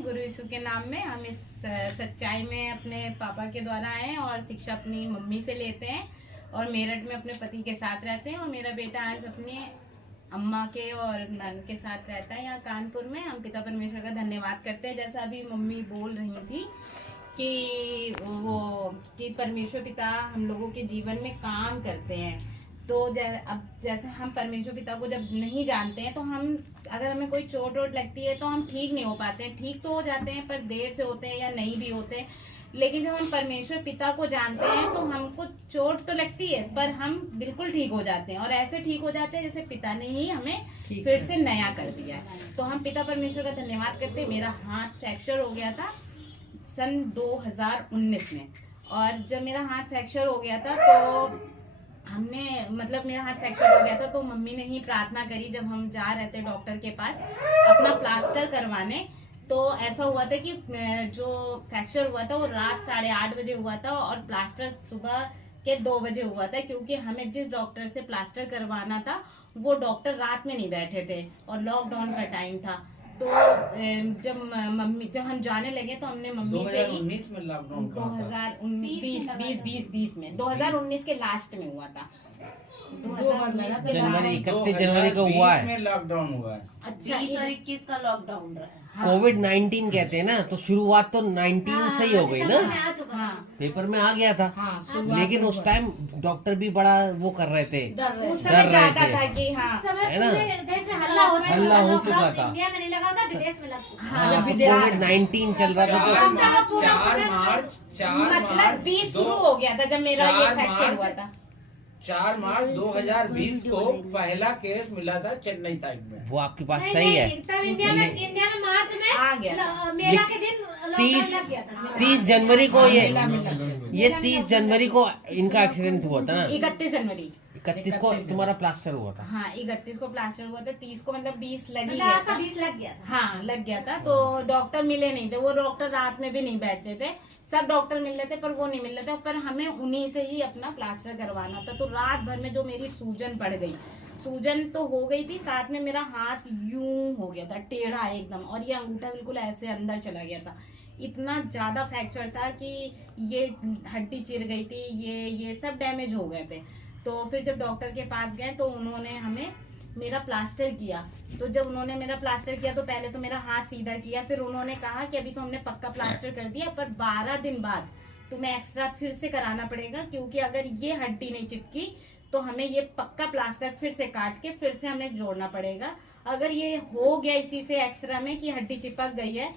हैं गुरु यीशु के नाम में। हम इस सच्चाई में अपने पापा के द्वारा आए हैं और शिक्षा अपनी मम्मी से लेते हैं और मेरठ में अपने पति के साथ रहते हैं। और मेरा बेटा आज अपने अम्मा के और नन के साथ रहता है यहाँ कानपुर में। हम पिता परमेश्वर का धन्यवाद करते हैं, जैसा अभी मम्मी बोल रही थी कि परमेश्वर पिता हम लोगों के जीवन में काम करते हैं। तो अब जैसे हम परमेश्वर पिता को जब नहीं जानते हैं तो हम अगर हमें कोई चोट वोट लगती है तो हम ठीक नहीं हो पाते हैं। ठीक तो हो जाते हैं पर देर से होते हैं या नहीं भी होते। लेकिन जब हम परमेश्वर पिता को जानते हैं तो हमको चोट तो लगती है पर हम बिल्कुल ठीक हो जाते हैं और ऐसे ठीक हो जाते हैं जैसे पिता ने ही हमें फिर से नया कर दिया है। तो हम पिता परमेश्वर का धन्यवाद करते हैं। मेरा हाथ फ्रैक्चर हो गया था सन 2019 में, और जब मेरा हाथ फ्रैक्चर हो गया था तो हमने मेरा हाथ फ्रैक्चर हो गया था तो मम्मी ने ही प्रार्थना करी। जब हम जा रहे थे डॉक्टर के पास अपना प्लास्टर करवाने, तो ऐसा हुआ था कि जो फ्रैक्चर हुआ था वो रात 8:30 बजे हुआ था और प्लास्टर सुबह के 2 बजे हुआ था, क्योंकि हमें जिस डॉक्टर से प्लास्टर करवाना था वो डॉक्टर रात में नहीं बैठे थे और लॉकडाउन का टाइम था। तो जब हम जाने लगे तो हमने मम्मी से ही 2019 में लॉकडाउन 2019 में 2019 के लास्ट में हुआ था। जनवरी 31 जनवरी को हुआ है। में लॉकडाउन हुआ है। अच्छा, 20 और 21 का लॉकडाउन रहा है। कोविड-19 कहते हैं ना, तो शुरुआत तो 19 से ही हो गई ना। हाँ, पेपर में आ गया था। लेकिन उस टाइम डॉक्टर भी बड़ा वो कर रहे थे, उस डर समय रहे जाता थे। था कि हाँ है ना? देश में हल्ला हो चुका था। इंडिया में नहीं लगा था, विदेश में लगा। हाँ, कोविड-19 चल रहा था। 4 मार्च 20 शुरू हो गया था जब मेरा ये फ्रैक्चर हुआ था। 4 मार्च 2020 को पहला केस मिला था चेन्नई साइड में। वो आपकी बात सही है। तब इंडिया में मार्च में आ गया मेला के दिन लॉकडाउन लग गया था। 30 जनवरी को ये 30 जनवरी को इनका एक्सीडेंट हुआ था ना। 31 जनवरी 31 को तुम्हारा प्लास्टर हुआ था। हाँ, 31 को प्लास्टर हुआ था। 30 को 20 लग ही मतलब गया आपका था। 20 लग गया था। हाँ, लग गया था। तो डॉक्टर मिले नहीं थे। वो डॉक्टर रात में भी नहीं बैठते थे। सब डॉक्टर मिल रहे थे पर वो नहीं मिल रहे थे। पर हमें उन्हीं से ही अपना प्लास्टर करवाना था। तो रात भर में जो मेरी सूजन पड़ गई, सूजन तो हो गई थी, साथ में मेरा हाथ यूं हो गया था टेढ़ा एकदम, और ये अंगूठा बिल्कुल ऐसे अंदर चला गया था। इतना ज्यादा फ्रैक्चर था कि ये हड्डी चिर गई थी, ये सब डैमेज हो गए थे। तो फिर जब डॉक्टर के पास गए तो उन्होंने हमें मेरा प्लास्टर किया। तो जब उन्होंने मेरा प्लास्टर किया तो पहले तो मेरा हाथ सीधा किया, फिर उन्होंने कहा कि अभी तो हमने पक्का प्लास्टर कर दिया पर 12 दिन बाद तुम्हें एक्स्ट्रा फिर से कराना पड़ेगा, क्योंकि अगर ये हड्डी नहीं चिपकी तो हमें ये पक्का प्लास्टर फिर से काट के फिर से हमें जोड़ना पड़ेगा। अगर ये हो गया इसी से एक्स्ट्रा में कि हड्डी चिपक गई है